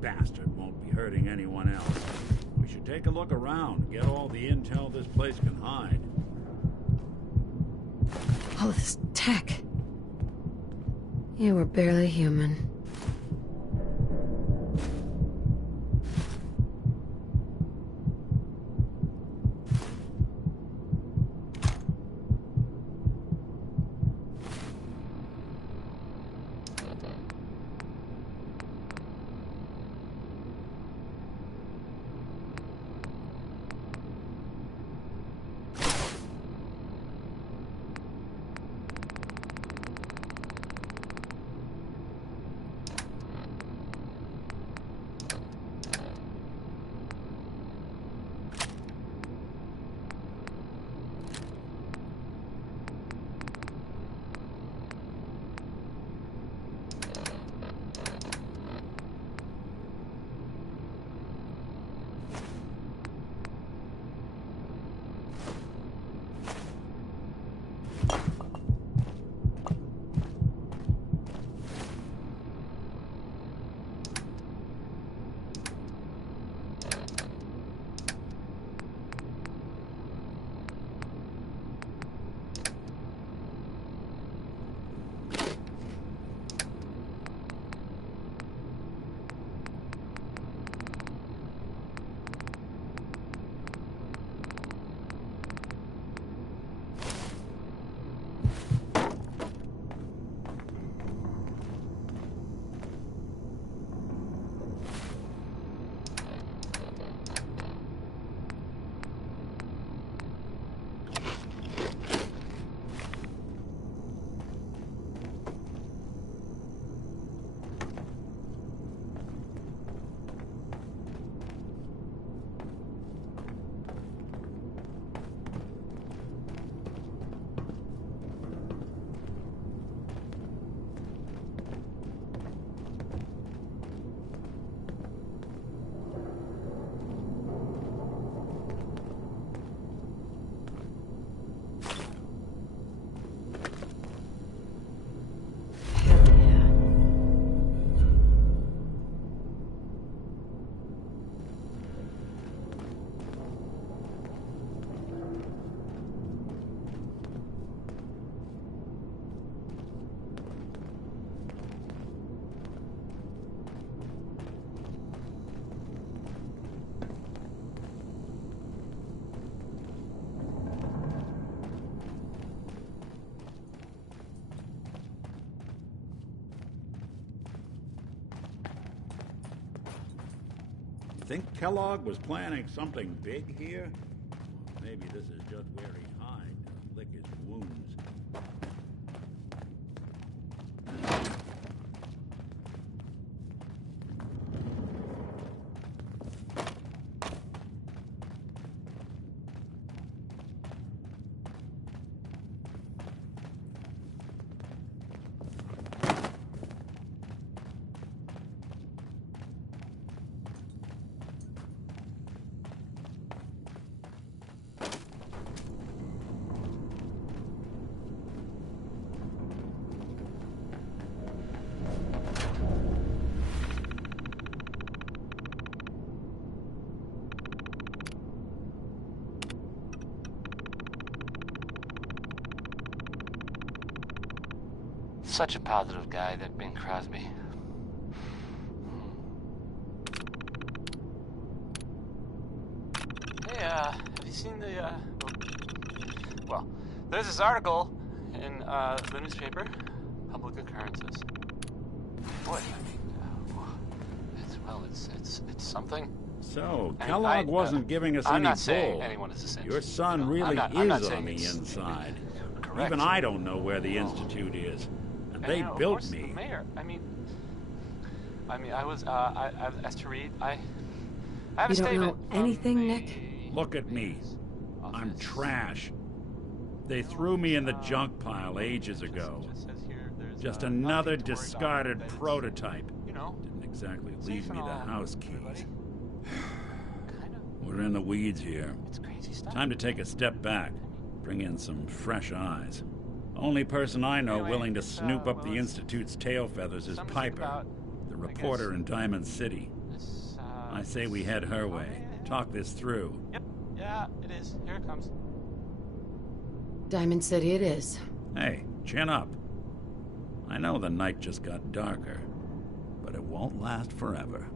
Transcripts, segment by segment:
bastard won't be hurting anyone else. We should take a look around, get all the intel this place can hide. All this tech. You were barely human. Think Kellogg was planning something big here? Maybe this is just where he hides to lick his wounds. Such a positive guy, that Bing Crosby. Hey, have you seen the, well, there's this article in, the newspaper, Public Occurrences. Boy, I mean, it's something. So, Kellogg wasn't giving us any bull. I'm not saying anyone is essential. Your son really is on the inside. Correct. Even I don't know where the Institute is. And they built me. The mayor. I mean, I was, as to read, I have a statement. You don't know anything, Nick? Look at me. I'm trash. They threw me in the junk pile ages ago. Just another discarded prototype. Didn't exactly leave me the house keys. We're in the weeds here. It's crazy stuff. Time to take a step back. Bring in some fresh eyes. Only person I know willing to snoop up the Institute's tail feathers is Piper, the reporter in Diamond City. I say we head her way. Talk this through. Yep. Yeah, it is. Here it comes. Diamond City it is. Hey, chin up. I know the night just got darker, but it won't last forever.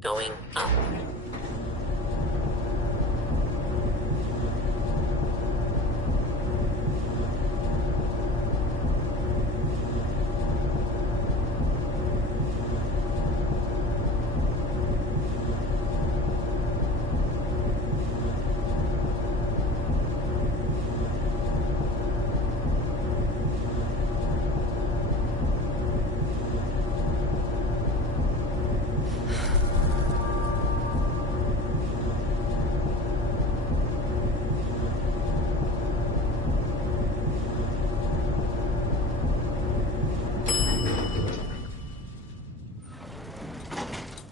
Going up.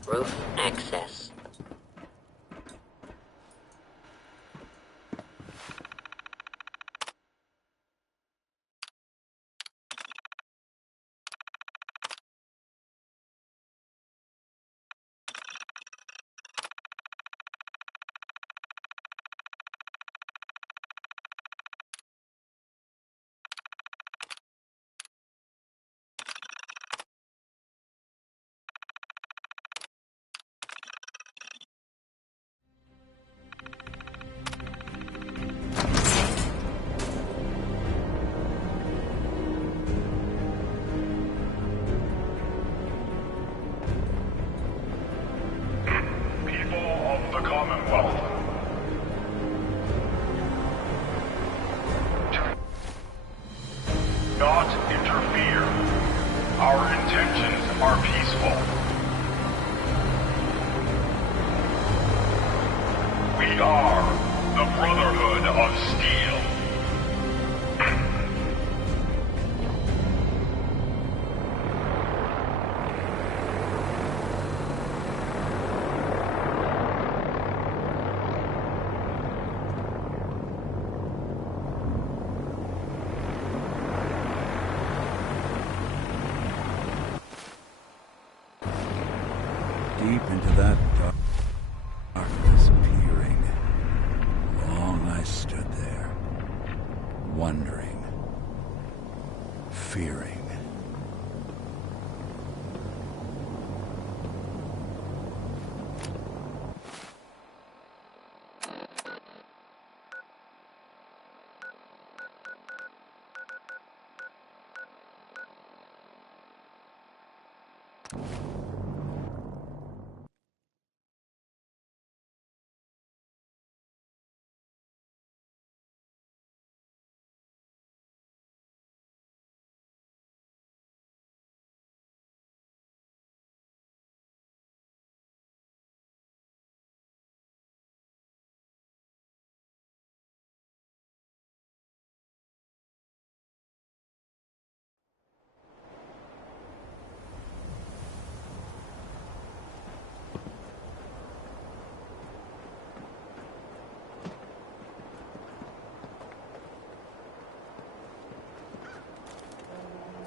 Roof access. The Commonwealth. Do not interfere. Our intentions are peaceful. We are the Brotherhood of Steel. Deep into that darkness peering. Long I stood there, wondering, fearing.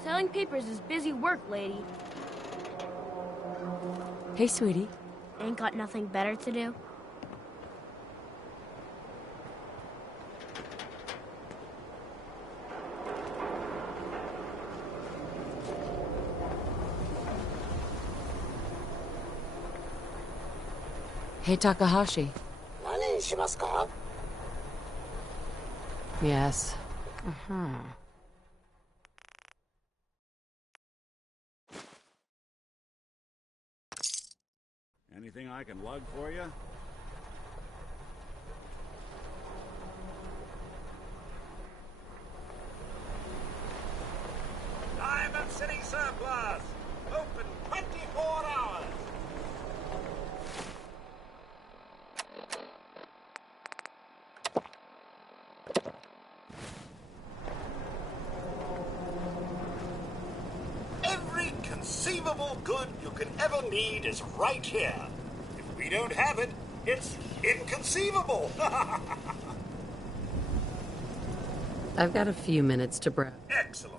Selling papers is busy work, lady. Hey, sweetie. Ain't got nothing better to do? Hey, Takahashi. 何にしますか? Yes. Anything I can lug for you? Diamond City! surplus. Open 24 hours. Every conceivable good you could ever need is right here. If we don't have it, it's inconceivable. I've got a few minutes to browse. Excellent.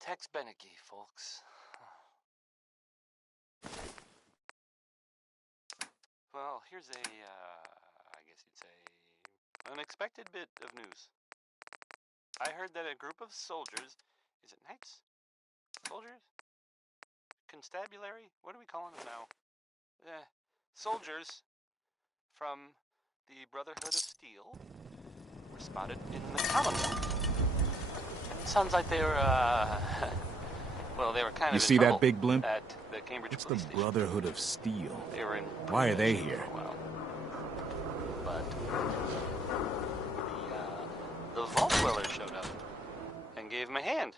Tex Beneke, folks. Well, here's a, I guess you'd say, unexpected bit of news. I heard that a group of soldiers, is it knights? Soldiers? Constabulary? What are we calling them now? Soldiers from the Brotherhood of Steel were spotted in the Commonwealth. Sounds like they were, well, they were kind of You see that big blimp? At the Cambridge It's the police station. Brotherhood of Steel. They were in Why are they here? for a while. But the Vault Dweller showed up and gave him a hand.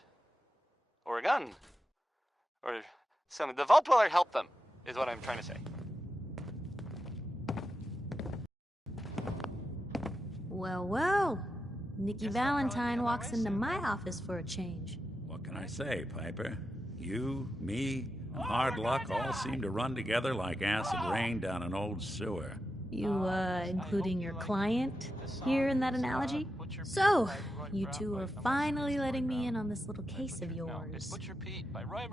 Or a gun. Or something. The Vault Dweller helped them, is what I'm trying to say. Well, well. Nikki Valentine walks into my office for a change. What can I say, Piper? You, me, and hard luck all seem to run together like acid rain down an old sewer. You, including your client here in that analogy? So, you two are finally letting me in on this little case of yours. What's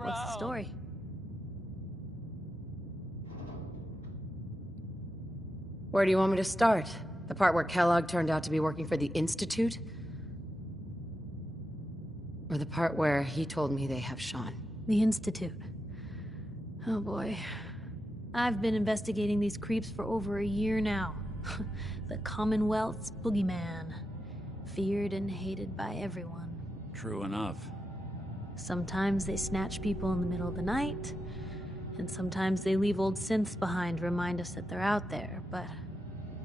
the story? Where do you want me to start? The part where Kellogg turned out to be working for the Institute? Or the part where he told me they have Sean? The Institute. Oh boy. I've been investigating these creeps for over a year now. The Commonwealth's boogeyman. Feared and hated by everyone. True enough. Sometimes they snatch people in the middle of the night, and sometimes they leave old synths behind to remind us that they're out there, but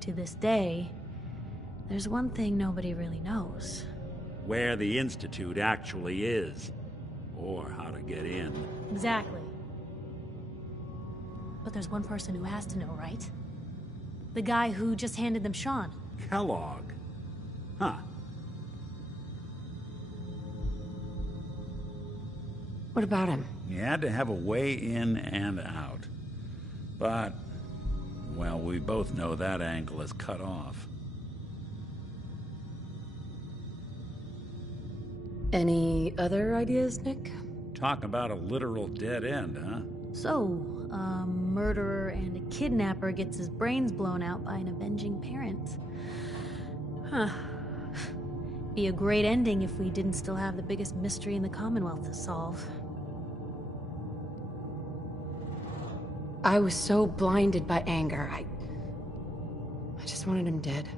to this day, there's one thing nobody really knows. Where the Institute actually is. Or how to get in. Exactly. But there's one person who has to know, right? The guy who just handed them Sean. Kellogg. Huh. What about him? He had to have a way in and out. But, well, we both know that angle is cut off. Any other ideas, Nick? Talk about a literal dead end, huh? So, a murderer and a kidnapper gets his brains blown out by an avenging parent. Huh. Be a great ending if we didn't still have the biggest mystery in the Commonwealth to solve. I was so blinded by anger. I just wanted him dead.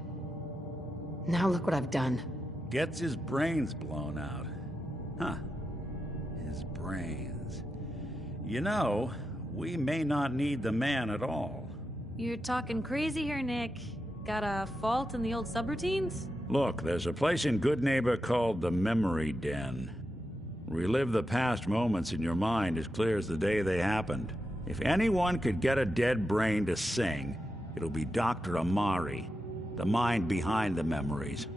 Now look what I've done. Gets his brains blown out. Huh. His brains. You know, we may not need the man at all. You're talking crazy here, Nick. Got a fault in the old subroutines? Look, there's a place in Goodneighbor called the Memory Den. Relive the past moments in your mind as clear as the day they happened. If anyone could get a dead brain to sing, it'll be Dr. Amari, the mind behind the memories.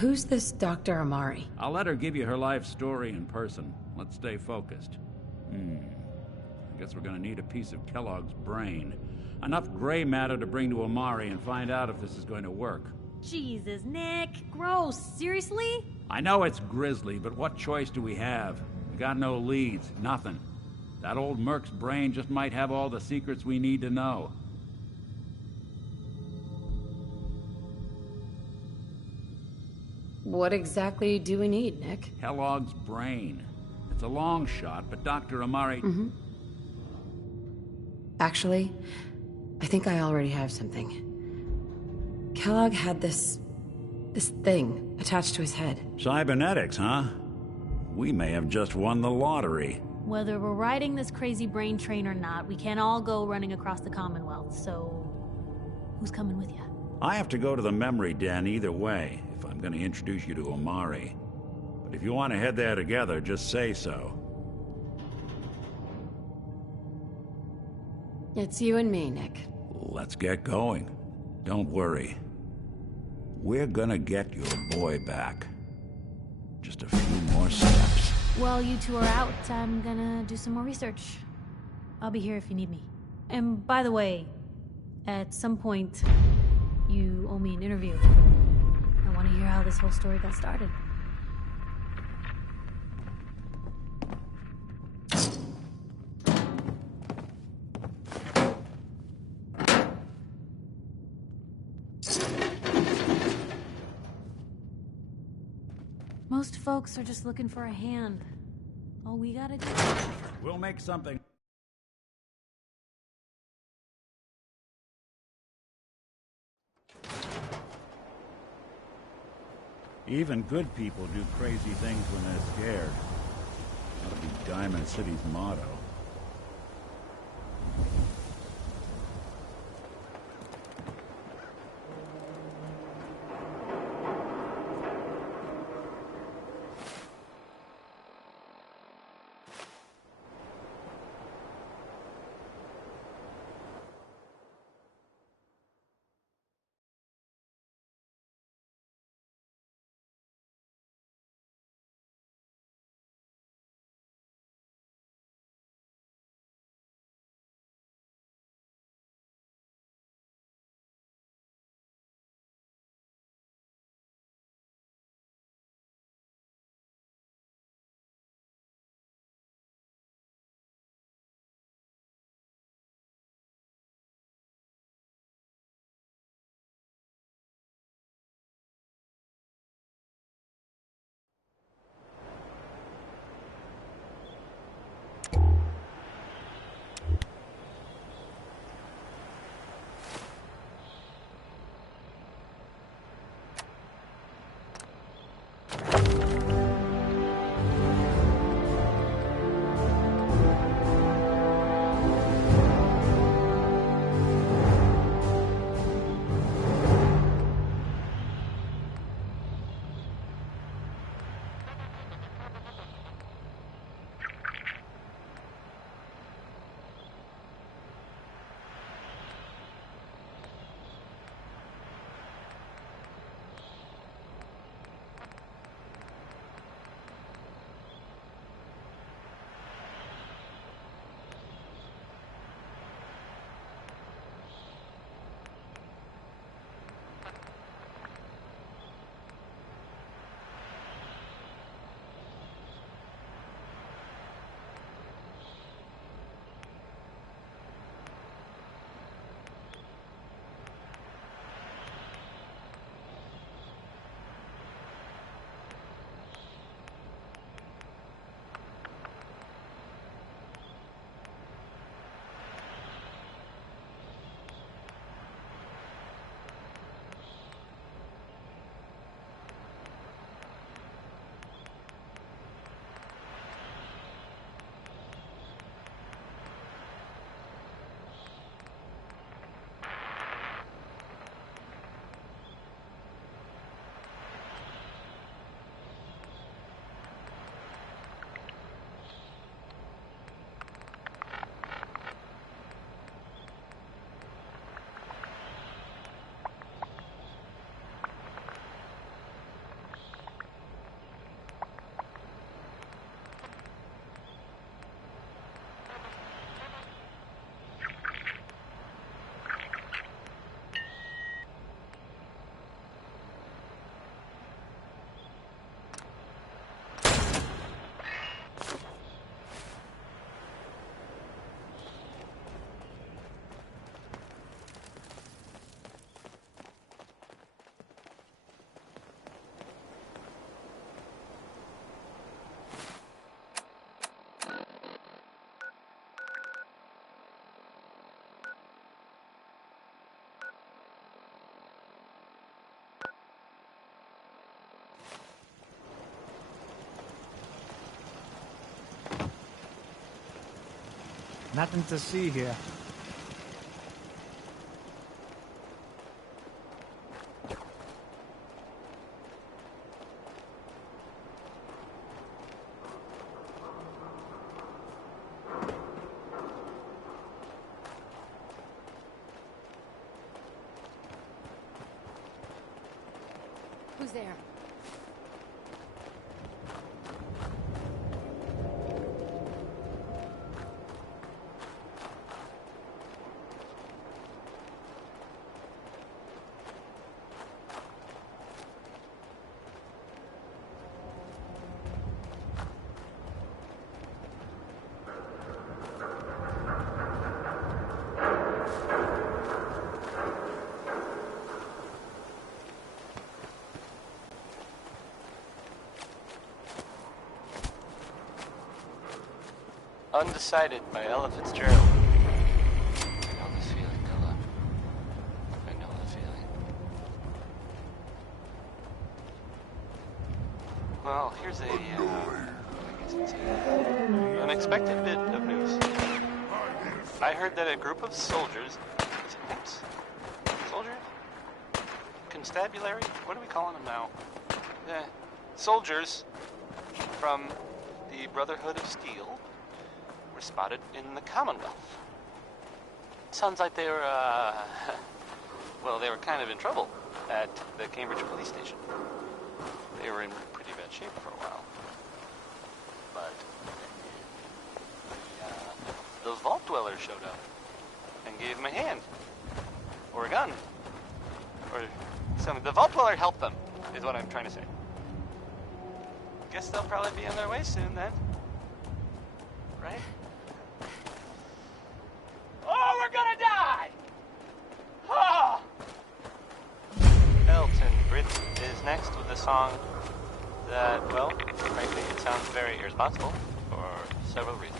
Who's this Dr. Amari? I'll let her give you her life story in person. Let's stay focused. I guess we're gonna need a piece of Kellogg's brain. Enough gray matter to bring to Amari and find out if this is going to work. Jesus, Nick. Gross. Seriously? I know it's grisly, but what choice do we have? We got no leads, nothing. That old Merc's brain just might have all the secrets we need to know. What exactly do we need, Nick? Kellogg's brain. It's a long shot, but Dr. Amari... Actually, I think I already have something. Kellogg had this thing attached to his head. Cybernetics, huh? We may have just won the lottery. Whether we're riding this crazy brain train or not, we can't all go running across the Commonwealth, so... who's coming with you? I have to go to the Memory Den either way, if I'm going to introduce you to Amari. But if you want to head there together, just say so. It's you and me, Nick. Let's get going. Don't worry. We're gonna get your boy back. Just a few more steps. While you two are out, I'm gonna do some more research. I'll be here if you need me. And by the way, at some point, you owe me an interview. I want to hear how this whole story got started. Most folks are just looking for a hand. All we gotta do... We'll make something. Even good people do crazy things when they're scared. That'll be Diamond City's motto. Nothing to see here. Who's there? Undecided by Ella Fitzgerald. I know this feeling, Ella. I know the feeling. Well, here's I guess it's a unexpected bit of news. I heard that a group of soldiers, is it Knights? Soldiers? Constabulary? What are we calling them now? Soldiers from the Brotherhood of Steel were spotted in the Commonwealth. Sounds like they were, well, they were kind of in trouble at the Cambridge police station. They were in pretty bad shape for a while. But the Vault Dweller showed up and gave them a hand. Or a gun. Or something. The Vault Dweller helped them, is what I'm trying to say. Guess they'll probably be on their way soon then. Right? Oh, we're gonna die! Oh! Elton Britt is next with a song that, well, frankly, it sounds very irresponsible for several reasons.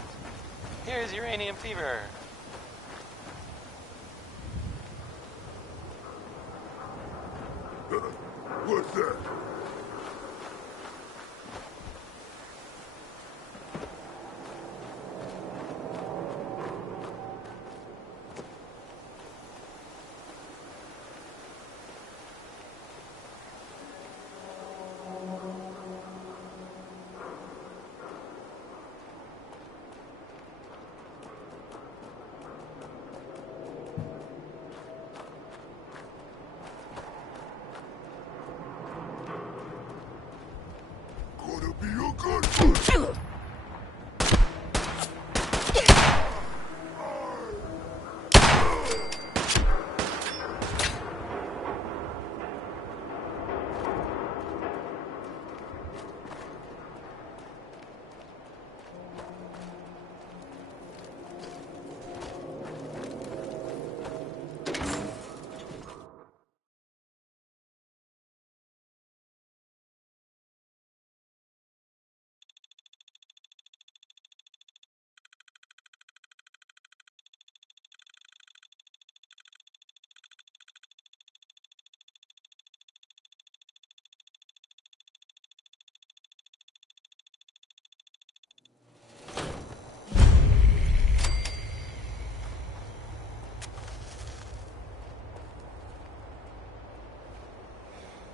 Here's Uranium Fever. What's that?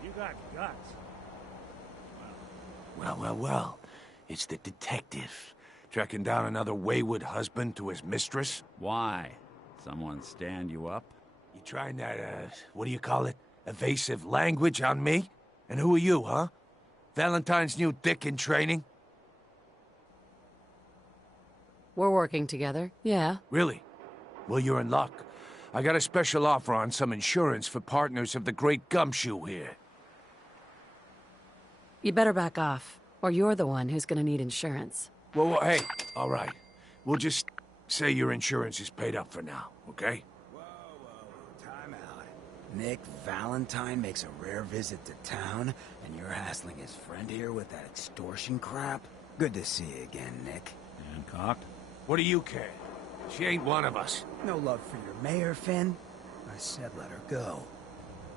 You got guts. Well. It's the detective. Tracking down another wayward husband to his mistress? Why? Someone stand you up? You trying that, what do you call it? Evasive language on me? And who are you, huh? Valentine's new dick in training? We're working together, yeah. Really? Well, you're in luck. I got a special offer on some insurance for partners of the Great Gumshoe here. You better back off, or you're the one who's gonna need insurance. Well, hey, all right. We'll just say your insurance is paid up for now, okay? Whoa, time out. Nick Valentine makes a rare visit to town, and you're hassling his friend here with that extortion crap? Good to see you again, Nick. Hancock? What do you care? She ain't one of us. No love for your mayor, Finn? I said let her go.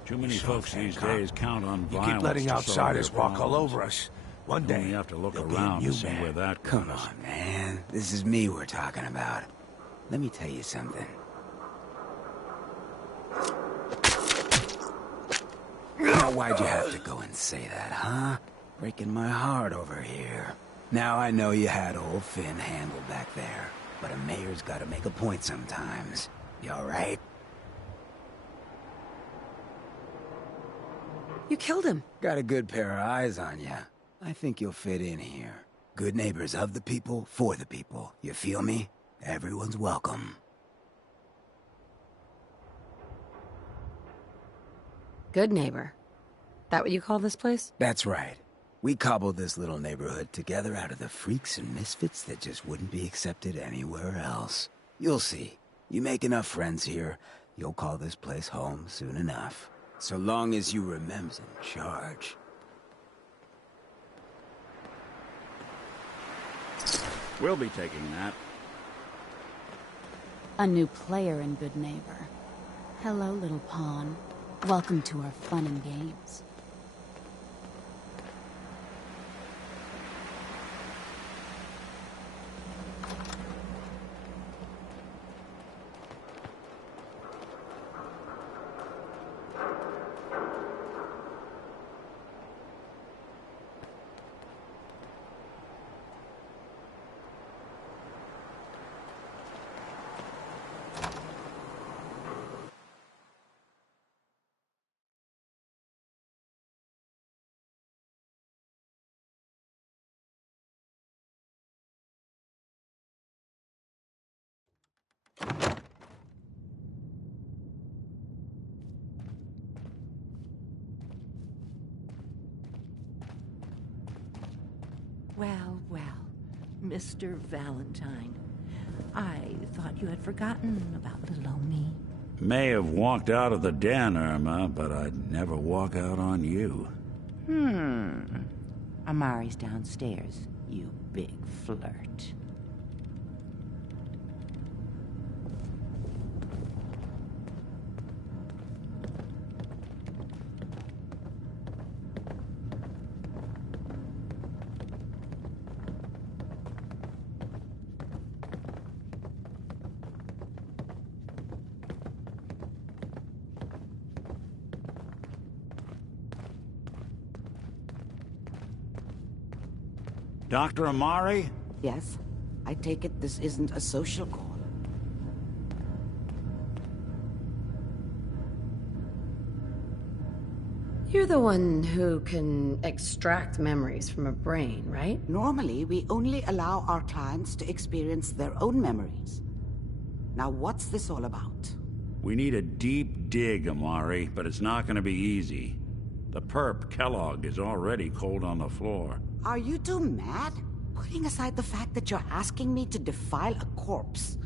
Too many folks these days count on violence. You keep letting outsiders walk all over us. One day, you have to look around to see where that Come on, man. This is me we're talking about. let me tell you something. Now, why'd you have to go and say that, huh? Breaking my heart over here. Now I know you had old Finn handled back there, but a mayor's gotta make a point sometimes. You alright? You killed him. Got a good pair of eyes on ya. I think you'll fit in here. Good neighbors of the people, for the people. You feel me? Everyone's welcome. Good neighbor. That what you call this place? That's right. We cobbled this little neighborhood together out of the freaks and misfits that just wouldn't be accepted anywhere else. You'll see. You make enough friends here, you'll call this place home soon enough. So long as you remember's in charge. We'll be taking that. A new player in Good Neighbor. Hello, little pawn. Welcome to our fun and games. Well, well, Mr. Valentine. I thought you had forgotten about little old me. May have walked out of the den, Irma, but I'd never walk out on you. Amari's downstairs, you big flirt. Dr. Amari? Yes? I take it this isn't a social call. You're the one who can extract memories from a brain, right? Normally, we only allow our clients to experience their own memories. Now, what's this all about? We need a deep dig, Amari, but it's not gonna be easy. The perp, Kellogg, is already cold on the floor. Are you two mad? Putting aside the fact that you're asking me to defile a corpse,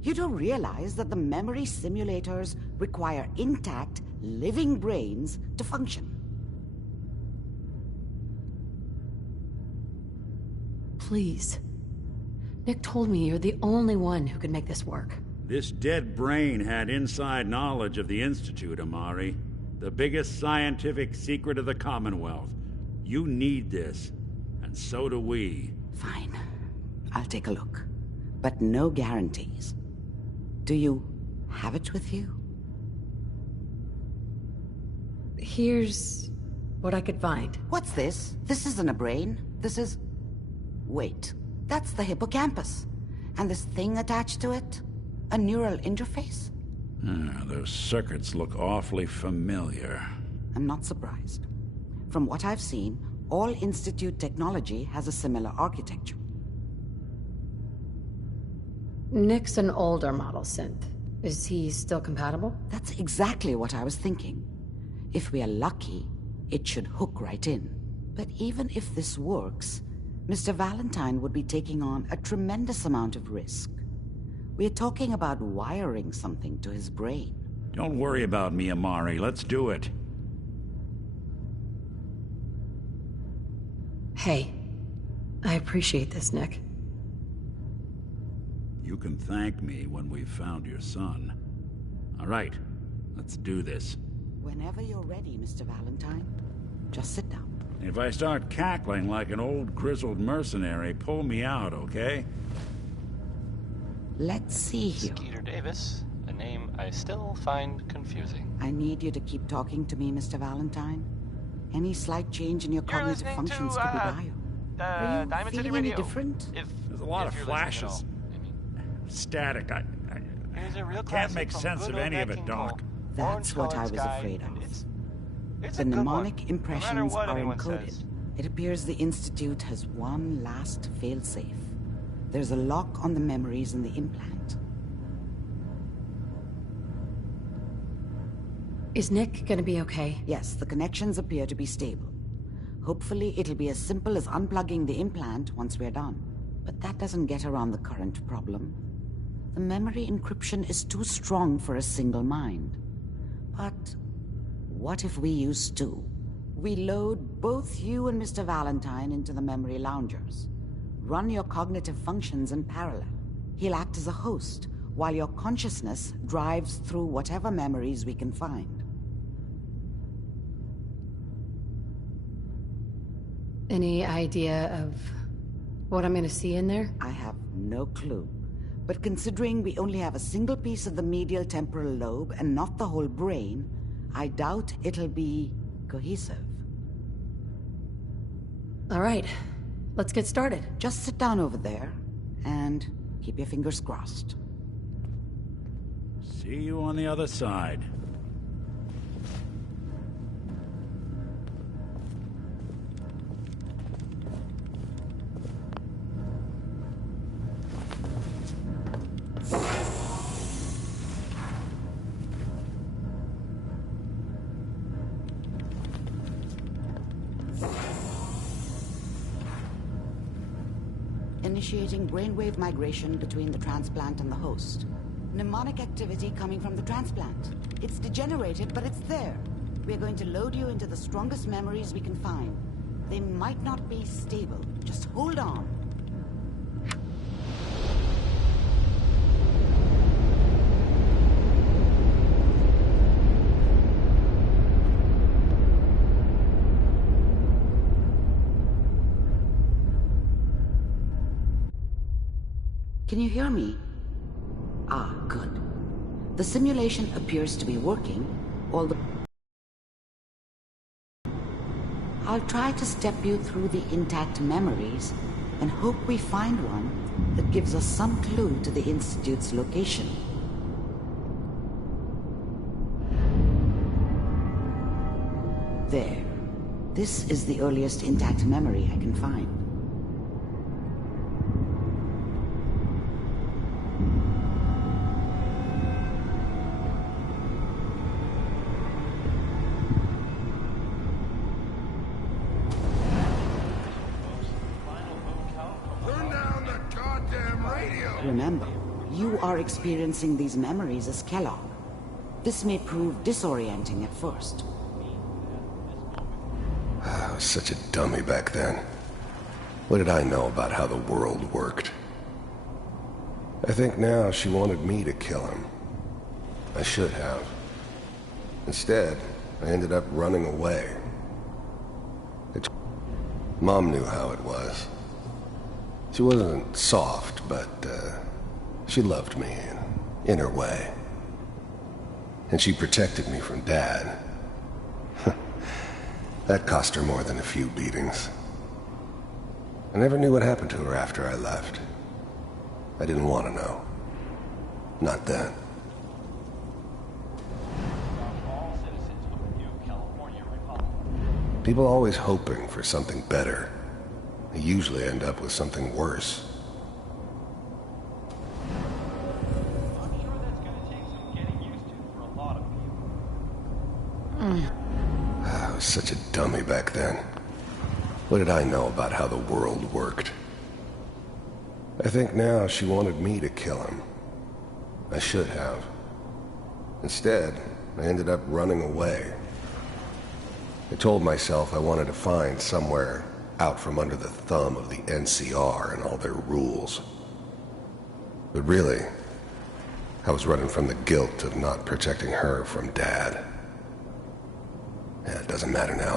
you don't realize that the memory simulators require intact, living brains to function. Please. Nick told me you're the only one who can make this work. This dead brain had inside knowledge of the Institute, Amari. The biggest scientific secret of the Commonwealth. You need this, and so do we. Fine. I'll take a look. But no guarantees. Do you have it with you? Here's what I could find. What's this? This isn't a brain. This is... Wait. That's the hippocampus. And this thing attached to it? A neural interface? Those circuits look awfully familiar. I'm not surprised. From what I've seen, all Institute technology has a similar architecture. Nick's an older model synth. Is he still compatible? That's exactly what I was thinking. If we are lucky, it should hook right in. But even if this works, Mr. Valentine would be taking on a tremendous amount of risk. We're talking about wiring something to his brain. Don't worry about me, Amari. Let's do it. Hey, I appreciate this, Nick. You can thank me when we've found your son. All right, let's do this. Whenever you're ready, Mr. Valentine, just sit down. If I start cackling like an old grizzled mercenary, pull me out, okay? Let's see here. Skeeter Davis, a name I still find confusing. I need you to keep talking to me, Mr. Valentine. Any slight change in your cognitive functions could be dire. Are you Diamond City feeling any Radio. different? There's a lot of you're flashes. Static. I Here's a real can't classic make from sense good of old any of Nat it, King Doc. Cole. That's what I was Orange-colored sky, afraid of. and it's The a good mnemonic one, impressions no matter what are anyone encoded. says. It appears the Institute has one last failsafe. There's a lock on the memories in the implant. Is Nick gonna be okay? Yes, the connections appear to be stable. Hopefully, it'll be as simple as unplugging the implant once we're done. But that doesn't get around the current problem. The memory encryption is too strong for a single mind. But what if we use two? We load both you and Mr. Valentine into the memory loungers. Run your cognitive functions in parallel. He'll act as a host, while your consciousness drives through whatever memories we can find. Any idea of what I'm gonna see in there? I have no clue. But considering we only have a single piece of the medial temporal lobe and not the whole brain, I doubt it'll be cohesive. All right, let's get started. Just sit down over there and keep your fingers crossed. See you on the other side. Initiating brainwave migration between the transplant and the host. Mnemonic activity coming from the transplant. It's degenerated, but it's there. We're going to load you into the strongest memories we can find. They might not be stable. Just hold on. Can you hear me? Ah, good. The simulation appears to be working, although I'll try to step you through the intact memories and hope we find one that gives us some clue to the Institute's location. There. This is the earliest intact memory I can find. Remember, you are experiencing these memories as Kellogg. This may prove disorienting at first. I was such a dummy back then. What did I know about how the world worked? I think now she wanted me to kill him. I should have. Instead, I ended up running away. Mom knew how it was. She wasn't soft, but she loved me in her way. And she protected me from Dad. That cost her more than a few beatings. I never knew what happened to her after I left. I didn't want to know. Not then. People are always hoping for something better. They usually end up with something worse. I was such a dummy back then. What did I know about how the world worked? I think now she wanted me to kill him. I should have. Instead, I ended up running away. I told myself I wanted to find somewhere out from under the thumb of the NCR and all their rules. But really, I was running from the guilt of not protecting her from Dad. Yeah, it doesn't matter now, though.